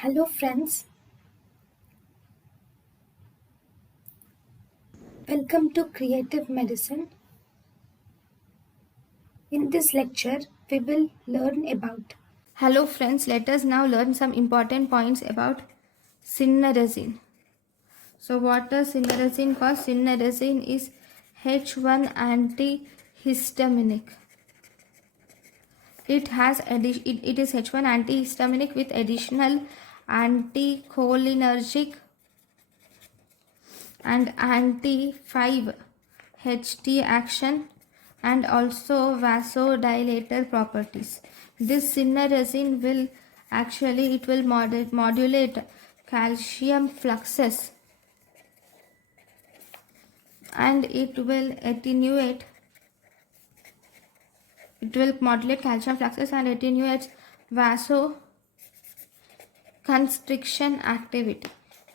Hello friends, welcome to Creative Medicine. In this lecture, we will learn about. Hello friends, let us now learn some important points about cineerazine. So what does cineerazine cause? Cineerazine is H1 antihistaminic. It is H1 antihistaminic with additional anticholinergic and anti-5-HT action and also vasodilator properties. This cineerazine will modulate calcium fluxes and it will modulate calcium fluxes and attenuates vasoconstriction activity,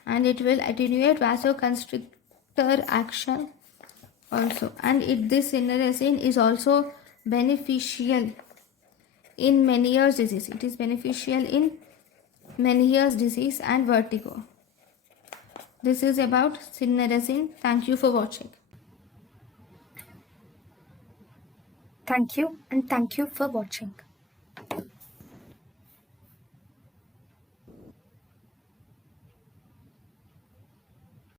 and it will attenuate vasoconstrictor action also. And this cineerazine is also beneficial in Meniere's disease. It is beneficial in Meniere's disease and vertigo. This is about cineerazine. Thank you for watching. Thank you and thank you for watching.